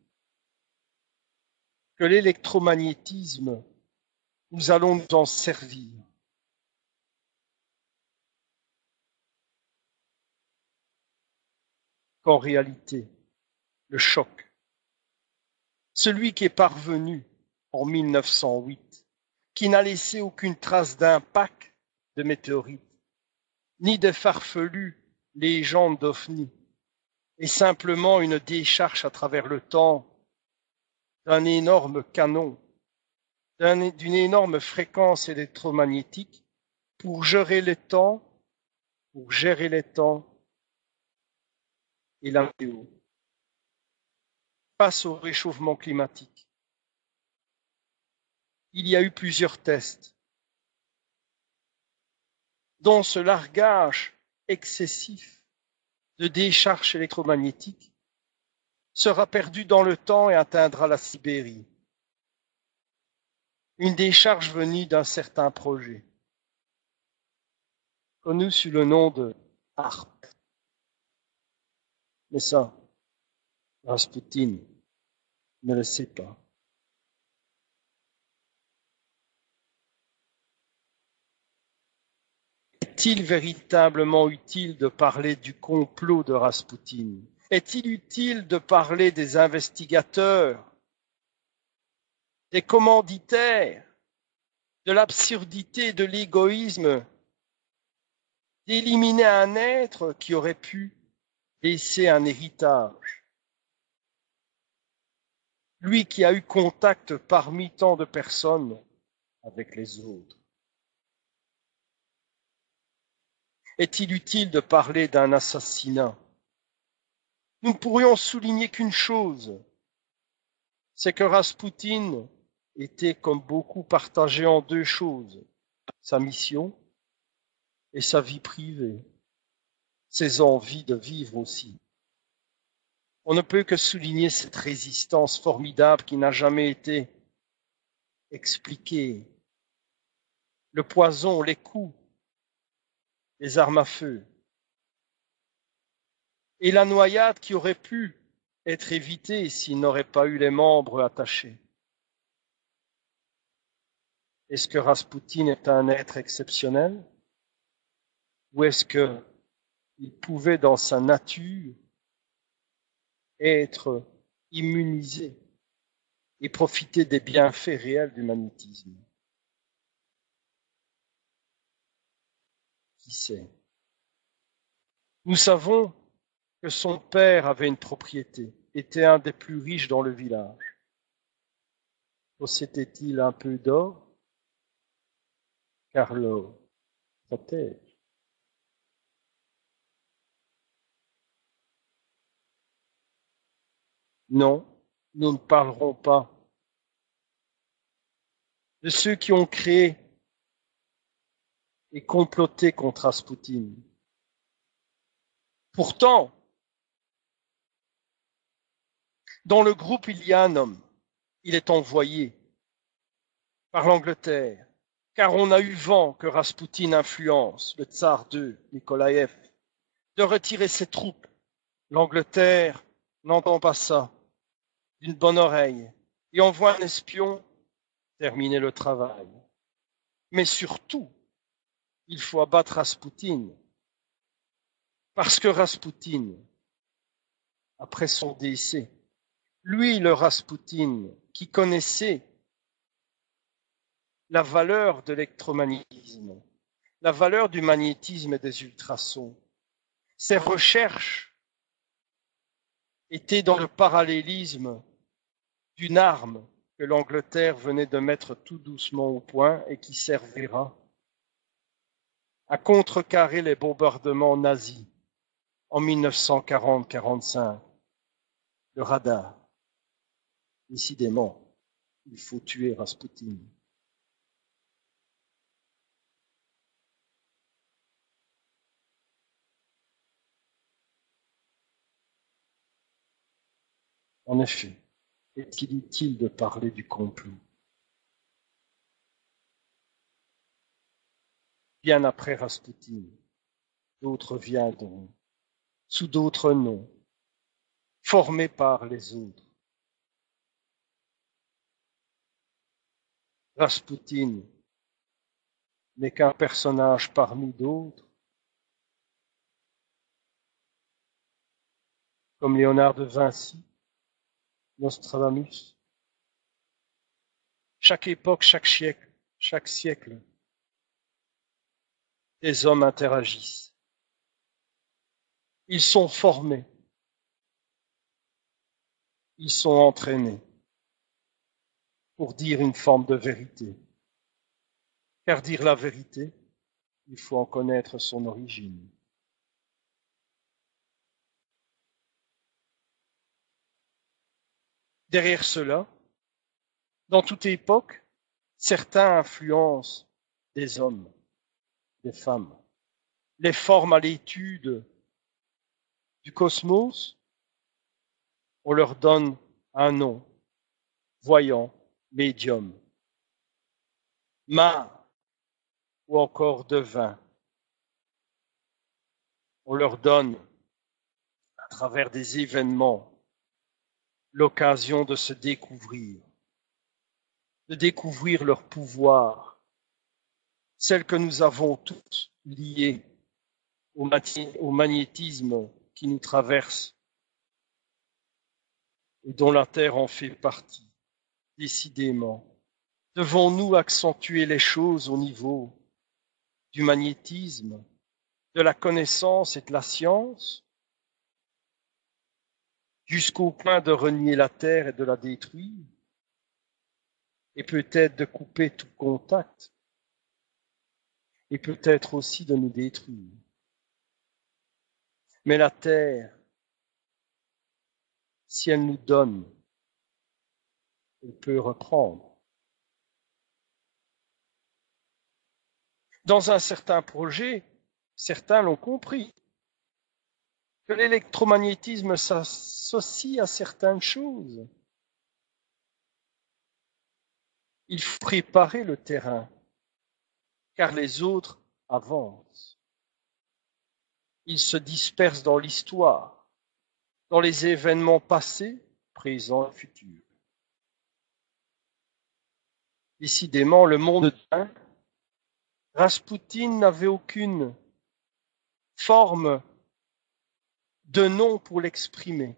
que l'électromagnétisme, nous allons nous en servir. Qu'en réalité, le choc, celui qui est parvenu en 1908, qui n'a laissé aucune trace d'impact de météorite, ni de farfelue légende d'OVNI, est simplement une décharge à travers le temps d'un énorme canon, d'une énorme fréquence électromagnétique pour gérer les temps, et la météo face au réchauffement climatique. Il y a eu plusieurs tests, dont ce largage excessif de décharges électromagnétiques sera perdu dans le temps et atteindra la Sibérie. Une décharge venue d'un certain projet, connu sous le nom de HARP. Mais ça, Raspoutine ne le sait pas. Est-il véritablement utile de parler du complot de Raspoutine? Est-il utile de parler des investigateurs, des commanditaires, de l'absurdité, de l'égoïsme, d'éliminer un être qui aurait pu laisser un héritage? Lui qui a eu contact parmi tant de personnes avec les autres. Est-il utile de parler d'un assassinat? Nous ne pourrions souligner qu'une chose, c'est que Raspoutine était, comme beaucoup, partagé en deux choses, sa mission et sa vie privée, ses envies de vivre aussi. On ne peut que souligner cette résistance formidable qui n'a jamais été expliquée. Le poison, les coups, les armes à feu, et la noyade qui aurait pu être évitée s'il n'aurait pas eu les membres attachés. Est-ce que Raspoutine est un être exceptionnel? Ou est-ce qu'il pouvait, dans sa nature, être immunisé et profiter des bienfaits réels du magnétisme? Qui sait? Nous savons que son père avait une propriété, était un des plus riches dans le village. Possédait-il un peu d'or? Car l'or protège. Non, nous ne parlerons pas de ceux qui ont créé et comploté contre Raspoutine. Pourtant, Dans le groupe, il y a un homme. Il est envoyé par l'Angleterre, car on a eu vent que Raspoutine influence le tsar II, Nikolaïev, de retirer ses troupes. L'Angleterre n'entend pas ça d'une bonne oreille et envoie un espion terminer le travail. Mais surtout, il faut abattre Raspoutine, parce que Raspoutine, après son décès, lui, le Raspoutine, qui connaissait la valeur de l'électromagnétisme, la valeur du magnétisme et des ultrasons, ses recherches étaient dans le parallélisme d'une arme que l'Angleterre venait de mettre tout doucement au point et qui servira à contrecarrer les bombardements nazis en 1940-45. Le radar. Décidément, il faut tuer Raspoutine. En effet, est-il utile de parler du complot? Bien après Raspoutine, d'autres viendront, sous d'autres noms, formés par les autres. Raspoutine n'est qu'un personnage parmi d'autres, comme Léonard de Vinci, Nostradamus. Chaque époque, chaque siècle, des hommes interagissent. Ils sont formés, ils sont entraînés pour dire une forme de vérité. Car dire la vérité, il faut en connaître son origine. Derrière cela, dans toute époque, certains influencent des hommes, des femmes, les forment à l'étude du cosmos, on leur donne un nom, voyant, médium, main ou encore devin. On leur donne, à travers des événements, l'occasion de se découvrir, de découvrir leur pouvoir, celle que nous avons toutes liées au magnétisme qui nous traverse et dont la Terre en fait partie, décidément. Devons-nous accentuer les choses au niveau du magnétisme, de la connaissance et de la science, jusqu'au point de renier la Terre et de la détruire, et peut-être de couper tout contact, et peut-être aussi de nous détruire. Mais la Terre, si elle nous donne, elle peut reprendre. Dans un certain projet, certains l'ont compris, que l'électromagnétisme s'associe à certaines choses. Il faut préparer le terrain, car les autres avancent. Ils se dispersent dans l'histoire, dans les événements passés, présents et futurs. Décidément, le monde d'un, Raspoutine n'avait aucune forme de nom pour l'exprimer,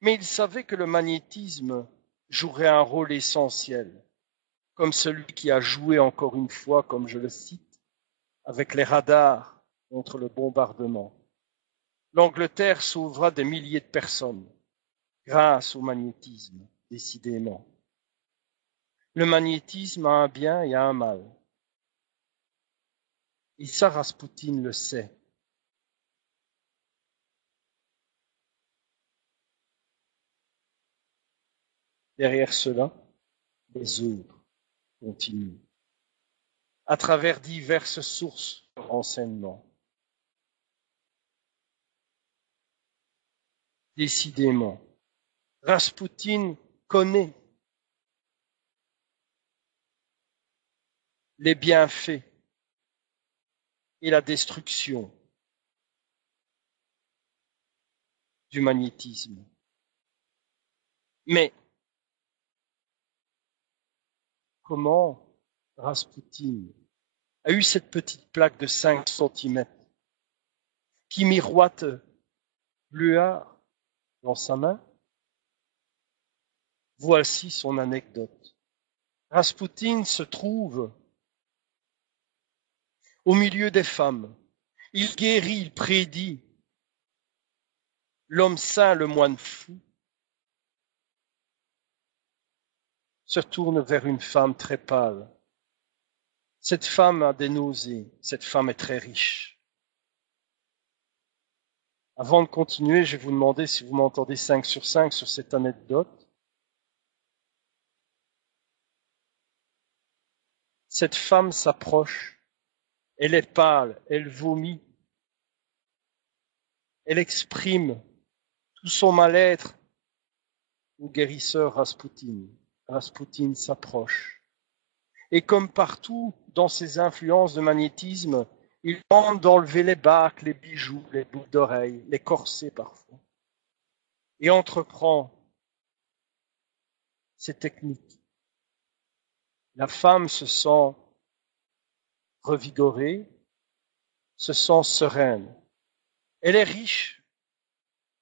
mais il savait que le magnétisme jouerait un rôle essentiel, comme celui qui a joué encore une fois, comme je le cite, avec les radars contre le bombardement. L'Angleterre sauvera des milliers de personnes grâce au magnétisme, décidément. Le magnétisme a un bien et un mal. Et ça, Raspoutine le sait. Derrière cela, les autres continuent, à travers diverses sources de renseignements. Décidément, Raspoutine connaît les bienfaits et la destruction du magnétisme. Mais comment Raspoutine a eu cette petite plaque de 5 cm qui miroite Bluard dans sa main? Voici son anecdote. Raspoutine se trouve au milieu des femmes. Il guérit, il prédit. L'homme saint, le moine fou, se tourne vers une femme très pâle. Cette femme a des nausées. Cette femme est très riche. Avant de continuer, je vais vous demander si vous m'entendez 5 sur 5 sur cette anecdote. Cette femme s'approche. Elle est pâle, elle vomit. Elle exprime tout son mal-être au guérisseur Raspoutine. Raspoutine s'approche. Et comme partout dans ses influences de magnétisme, il tente d'enlever les bacs, les bijoux, les boucles d'oreilles, les corsets parfois, et entreprend ces techniques. La femme se sent revigorée, se sent sereine. Elle est riche,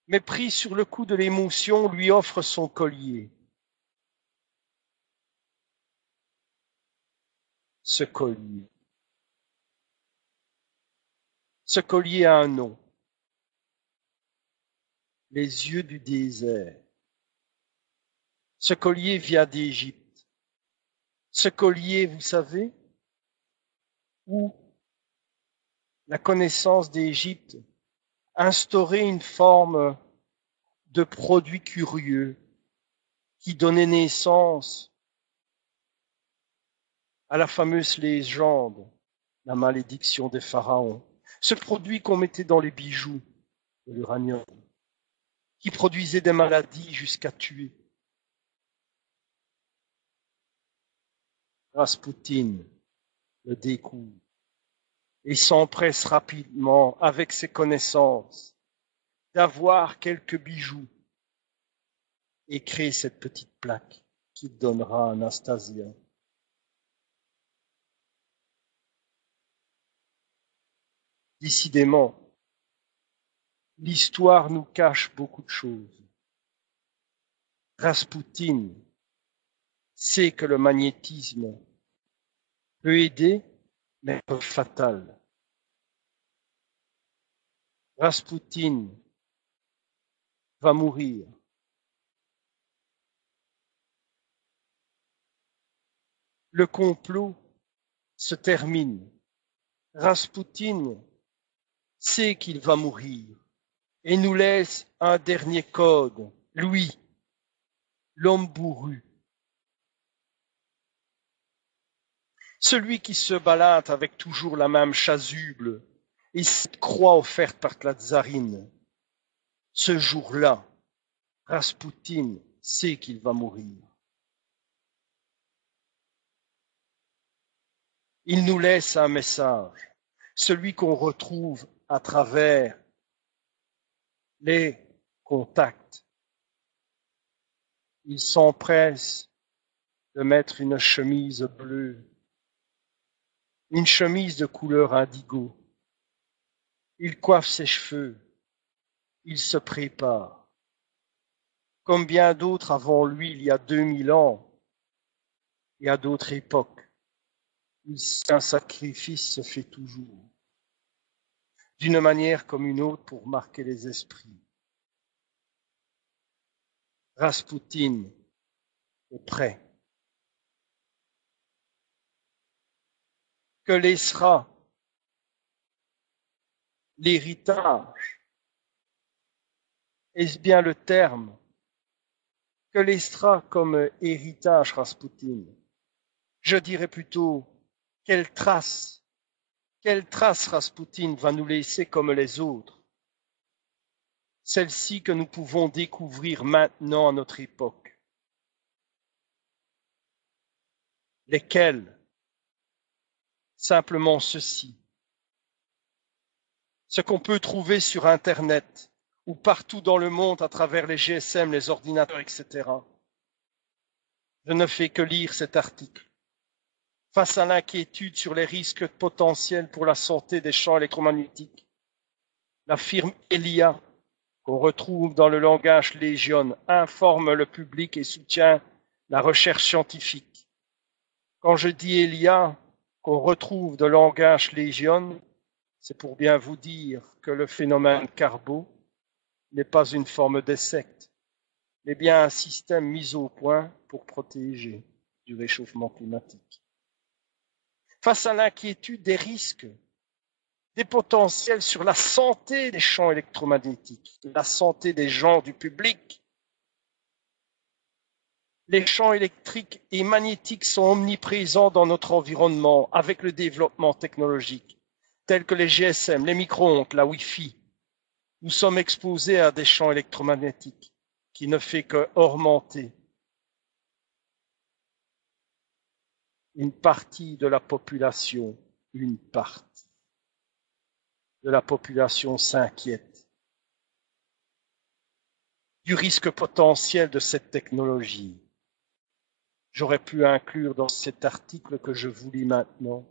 mais prise sur le coup de l'émotion, lui offre son collier. Ce collier. Ce collier a un nom. Les yeux du désert. Ce collier vient d'Égypte. Ce collier, vous savez, où la connaissance d'Égypte instaurait une forme de produit curieux qui donnait naissance à la fameuse légende, la malédiction des pharaons. Ce produit qu'on mettait dans les bijoux de l'uranium, qui produisait des maladies jusqu'à tuer. Raspoutine le découvre et s'empresse rapidement, avec ses connaissances, d'avoir quelques bijoux et crée cette petite plaque qu'il donnera à Anastasia. Décidément, l'histoire nous cache beaucoup de choses. Raspoutine sait que le magnétisme peut aider, mais peut être fatal. Raspoutine va mourir. Le complot se termine. Raspoutine sait qu'il va mourir et nous laisse un dernier code, lui, l'homme bourru. Celui qui se balade avec toujours la même chasuble et cette croix offerte par la tsarine. Ce jour-là, Raspoutine sait qu'il va mourir. Il nous laisse un message, celui qu'on retrouve à travers les contacts. Il s'empresse de mettre une chemise bleue, une chemise de couleur indigo. Il coiffe ses cheveux, il se prépare. Comme bien d'autres avant lui, il y a 2000 ans, et à d'autres époques, un sacrifice se fait toujours, d'une manière comme une autre pour marquer les esprits. Raspoutine est prêt. Que laissera l'héritage? Est-ce bien le terme? Que laissera comme héritage Raspoutine? Je dirais plutôt, quelle trace Raspoutine va nous laisser comme les autres? celles-ci que nous pouvons découvrir maintenant à notre époque. Lesquelles? Simplement ceci. Ce qu'on peut trouver sur Internet ou partout dans le monde à travers les GSM, les ordinateurs, etc. Je ne fais que lire cet article. Face à l'inquiétude sur les risques potentiels pour la santé des champs électromagnétiques, la firme ELIA, qu'on retrouve dans le langage Légion, informe le public et soutient la recherche scientifique. Quand je dis ELIA, qu'on retrouve dans le langage Légion, c'est pour bien vous dire que le phénomène Carbo n'est pas une forme de secte, mais bien un système mis au point pour protéger du réchauffement climatique. Face à l'inquiétude des risques, des potentiels sur la santé des champs électromagnétiques, la santé des gens, du public, les champs électriques et magnétiques sont omniprésents dans notre environnement avec le développement technologique, tels que les GSM, les micro-ondes, la Wi-Fi. Nous sommes exposés à des champs électromagnétiques qui ne fait qu'augmenter. Une partie de la population, une partie de la population s'inquiète du risque potentiel de cette technologie. J'aurais pu inclure dans cet article que je vous lis maintenant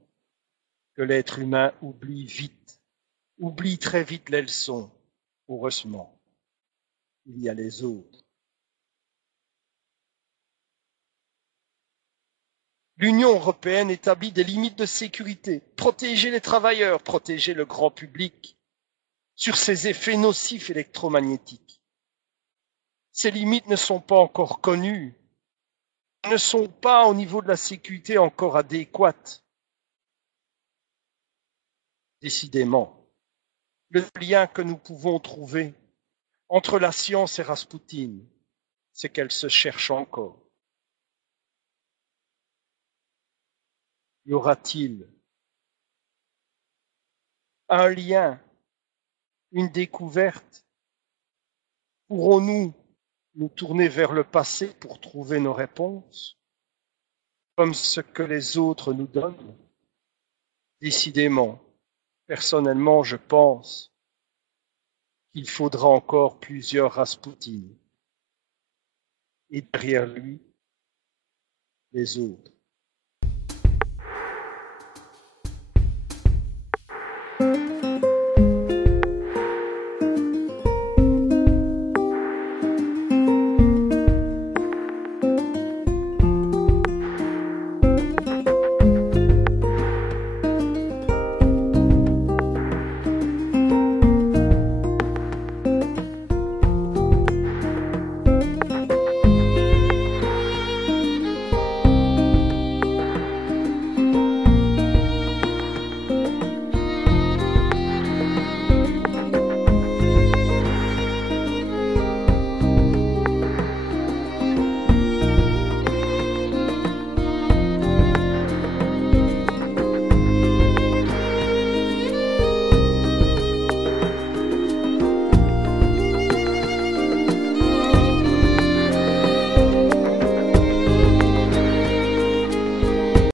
que l'être humain oublie très vite les leçons. Heureusement, il y a les autres. L'Union européenne établit des limites de sécurité, protéger les travailleurs, protéger le grand public sur ces effets nocifs électromagnétiques. Ces limites ne sont pas encore connues, ne sont pas au niveau de la sécurité encore adéquates. Décidément, le lien que nous pouvons trouver entre la science et Rasputin, c'est qu'elle se cherche encore. Y aura-t-il un lien, une découverte? Pourrons-nous nous tourner vers le passé pour trouver nos réponses, comme ce que les autres nous donnent? Décidément, personnellement, je pense qu'il faudra encore plusieurs Rasputin et derrière lui, les autres.